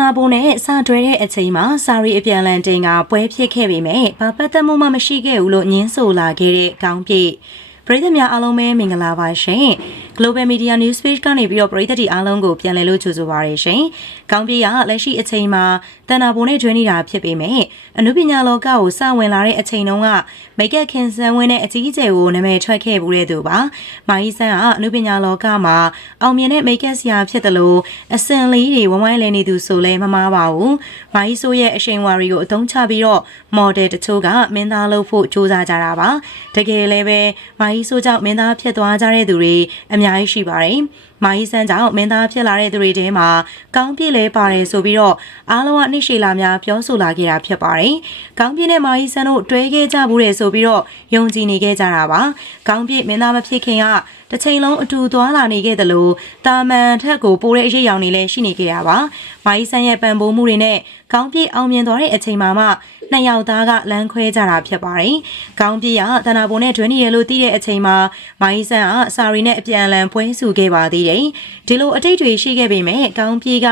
နာပုံနဲ့စတွဲတဲ့အချိန်မှာစာရီအပြန်လန်တင်ကပွဲဖြစ်ခဲ့ပေမဲ့ဘာပတ်သက်မှုမှမရှိခဲ့ဘူးလို့ညင်းဆိုလာခဲ့တဲ့ကောင်းပြေ ပရိသတ်များအားလုံးပဲမင်္ဂလာပါရှင် Global Media News Page ကနေပြီးတော့ပရိသတ်တွေအားလုံးကိုပြန်လည်လို့ကြိုဆိုပါရရှင်။ကောင်းပြေကလက်ရှိအချိန်မှာတန်နာပုံနဲ့ကျွေးနေတာဖြစ်ပေမဲ့အနုပညာလောကကိုစဝင်လာတဲ့အချိန်တုန်းကမိတ်ကက်ခင်ဆန်ဝင်းတဲ့အကြီးအကျယ်ကိုနာမည်ထွက်ခဲ့ဘူးတဲ့သူပါ။မာကြီးဆန်းကအနုပညာလောကမှာအောင်မြင်တဲ့မိတ်ကက်ဆရာဖြစ်တယ်လို့အစင်လေးတွေဝဝိုင်းလဲနေသူဆိုလဲမမားပါဘူး။မာကြီးဆိုရဲ့အရှိန်ဝါရီကိုအသုံးချပြီးတော့မော်ဒယ်တချို့ကမင်းသားလုပ်ဖို့စူးစမ်းကြတာပါ။တကယ်လည်းပဲမာကြီးဆိုကြောင့်မင်းသားဖြစ်သွားကြတဲ့သူတွေအများကြီးရှိပါတယ်။မာကြီးဆန်းကြောင့်မင်းသားဖြစ်လာတဲ့သူတွေထဲမှာကောင်းပြည့်လဲပါတယ်ဆိုပြီးတော့အားလုံးကနှိရှိလာများပြောဆိုလာခဲ့တာဖြစ်ပါတယ်။ကောင်းပြည့်နဲ့မာကြီးဆန်းတို့တွဲခဲ့ကြဘူးတဲ့ဆိုပြီးတော့ယုံကြည်နေခဲ့ကြတာပါ။ကောင်းပြည့်မင်းသားမဖြစ်ခင်ကတစ်ချိန်လုံးအတူသွားလာနေခဲ့တယ်လို့တာမန်ထက်ကိုပိုးတဲ့အရေးရောင်နေလဲရှိနေခဲ့တာပါ။မာကြီးဆန်းရဲ့ပံပိုးမှုတွေနဲ့ကောင်းပြည့်အောင်မြင်သွားတဲ့အချိန်မှာမှ နှစ်ယောက်သားကလမ်းခွဲကြတာဖြစ်ပါတယ်။ကောင်းပြည့်ကတနာပုံနဲ့တွင်းနေရလို့သိတဲ့အချိန်မှာမိုင်းဆန်ကစာရီနဲ့အပြန်အလှန်ပွဲစုခဲ့ပါသေးတယ်။ဒီလိုအတိတ်တွေရှိခဲ့ပေမဲ့ကောင်းပြည့်က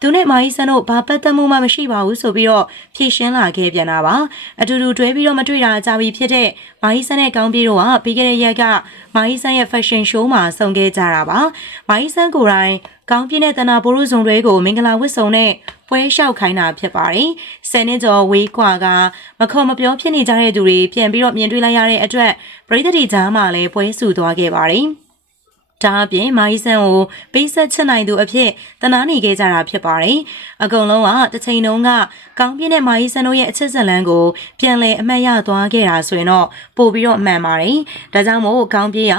သူနဲ့မိုင်းဆန်တို့ဘာပတ်သက်မှုမှမရှိပါဘူးဆိုပြီးတော့ဖြေရှင်းလာခဲ့ပြန်တာပါအတူတူတွဲပြီးတော့မတွေ့တာကြာပြီဖြစ်တဲ့မိုင်းဆန်နဲ့ကောင်းပြေတို့ကပြီးခဲ့တဲ့ရက်ကမိုင်းဆန်ရဲ့ fashion show မှာဆုံခဲ့ကြတာပါမိုင်းဆန်ကိုယ်တိုင်ကောင်းပြင်းတဲ့တနာပိုးရုစုံတွေကိုမင်္ဂလာဝတ်ဆောင်နဲ့ပွဲလျှောက်ခိုင်းတာဖြစ်ပါတယ်။ဆယ်နှစ်ကျော်ဝေးကွာကမခေါ်မပြောဖြစ်နေကြတဲ့သူတွေပြန်ပြီးတော့မြင်တွေ့လိုက်ရတဲ့အတွက်ပရိသတ်တွေကြားမှာလည်းပွဲစုသွားခဲ့ပါတယ်။ ဒါအပြင်မာကြီးဆန်ကိုပေးဆက်ချစ်နိုင်သူအဖြစ်တနာနေခဲ့ကြတာဖြစ်ပါတယ်။အကုန်လုံးကတစ်ချိန်လုံးကကောင်းပြင်းတဲ့မာကြီးဆန်တို့ရဲ့အချစ်ဇလန်းကိုပြန်လည်အမှတ်ရသွားခဲ့တာဆိုရင်တော့ပို့ပြီးတော့မှန်ပါတယ်။ဒါကြောင့်မို့ကောင်းပြင်းက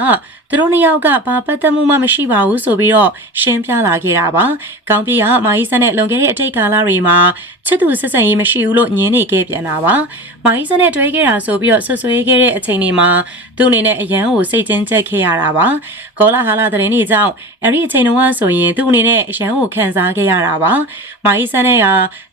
သူတို့နှစ်ယောက်ကဘာပတ်သက်မှုမှမရှိပါဘူးဆိုပြီးတော့ရှင်းပြလာခဲ့တာပါ။ကောင်းပြင်းကမာကြီးဆန်နဲ့လုံခဲ့တဲ့အထိတ်ကာလတွေမှာချစ်သူဆက်ဆံရေးမရှိဘူးလို့ညင်းနေခဲ့ပြန်တာပါ။မာကြီးဆန်နဲ့တွဲခဲ့တာဆိုပြီးတော့ဆွဆွေးခဲ့တဲ့အချိန်တွေမှာသူ့အနေနဲ့အရန်ကိုစိတ်ကျဉ်ချက်ခဲ့ရတာပါ။ကောလာဟာလာသတင်းတွေကြောင့်အဲ့ဒီအချိန်တုန်းကဆိုရင်သူ့အနေနဲ့အရန်ကိုခံစားခဲ့ရတာပါ။မာကြီးဆန်းနဲ့က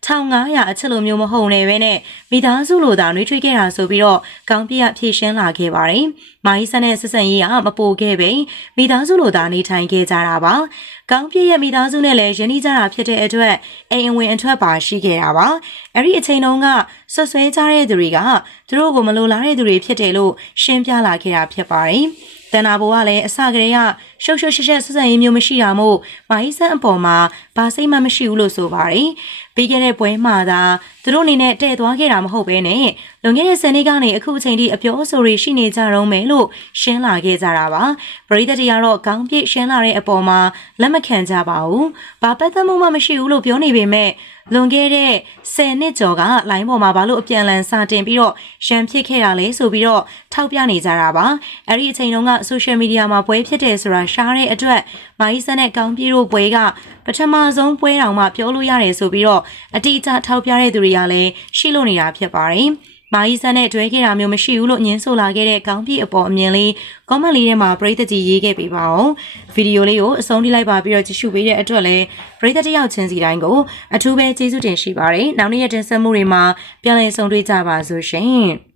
1500အချက်လိုမျိုးမဟုတ်နေပဲနဲ့မိသားစုလိုသာနှွေးထွေးခဲ့တာဆိုပြီးတော့ကောင်းပြဖြည့်ရှင်းလာခဲ့ပါတယ်။မာကြီးဆန်းနဲ့ဆက်ဆံရေးကမပိုခဲ့ပဲမိသားစုလိုသာနေထိုင်ခဲ့ကြတာပါ။ကောင်းပြရဲ့မိသားစုနဲ့လည်းယဉ်ကျေးကြတာဖြစ်တဲ့အတွက်အိမ်အဝင်အထွက်ပါရှိခဲ့တာပါ။အဲ့ဒီအချိန်တုန်းကဆွဆွဲကြတဲ့သူတွေကသူတို့ကိုမလိုလားတဲ့သူတွေဖြစ်တယ်လို့ရှင်းပြလာခဲ့တာဖြစ်ပါတယ်။တန်နာဘိုကလည်းအစကတည်းက ရှုပ်ရှုပ်ရှက်ရှက်ဆက်ဆံရေးမျိုးမရှိတာမို့မာဟီဆန်အပေါ်မှာဘာစိတ်မှမရှိဘူးလို့ဆိုပါတယ်။ပြီးခဲ့တဲ့ပွဲမှာသာသူတို့အနေနဲ့တဲ့သွားခဲ့တာမဟုတ်ဘဲနဲ့လွန်ခဲ့တဲ့ဆယ်နှစ်ကနေအခုအချိန်ထိအပြောအဆိုတွေရှိနေကြတော့မယ်လို့ရှင်းလာခဲ့ကြတာပါ။ပရိသတ်တွေကတော့ခေါင်းပြည့်ရှင်းလာတဲ့အပေါ်မှာလက်မခံကြပါဘူး။ဘာပတ်သက်မှုမှမရှိဘူးလို့ပြောနေပေမဲ့ လွန်ခဲ့တဲ့10နှစ်ကျော်ကလိုင်းပေါ်မှာဘာလို့အပြန်လန်စာတင်ပြီးတော့ရန်ဖြစ်ခဲ့တာလဲဆိုပြီးတော့ထောက်ပြနေကြတာပါအဲ့ဒီအချိန်တုန်းက social media မှာပွဲဖြစ်တယ်ဆိုတာရှားတဲ့အတွက်မိုင်းဆန်နဲ့ကောင်းပြေတို့ပွဲကပထမဆုံးပွဲတော်မှာပြောလို့ရတယ်ဆိုပြီးတော့အတိအကျထောက်ပြတဲ့သူတွေကလည်းရှိလို့နေတာဖြစ်ပါတယ် မာကြီးဆန်းနဲ့တွဲခဲ့တာမျိုးမရှိဘူးလို့ညင်းဆိုလာခဲ့တဲ့ကောင်းပြည့်အပေါ်အမြင်လေး comment လေးထဲမှာပရိသတ်ကြီးရေးခဲ့ပေးပါအောင်ဗီဒီယိုလေးကိုအဆုံးထိလိုက်ပါပြီးတော့ကြည့်ရှုပေးတဲ့အတွက်လည်းပရိသတ်တယောက်ချင်းစီတိုင်းကိုအထူးပဲကျေးဇူးတင်ရှိပါတယ်နောက်နေ့ရက်တင်ဆက်မှုတွေမှာပြန်လည်ဆုံတွေ့ကြပါစို့ရှင်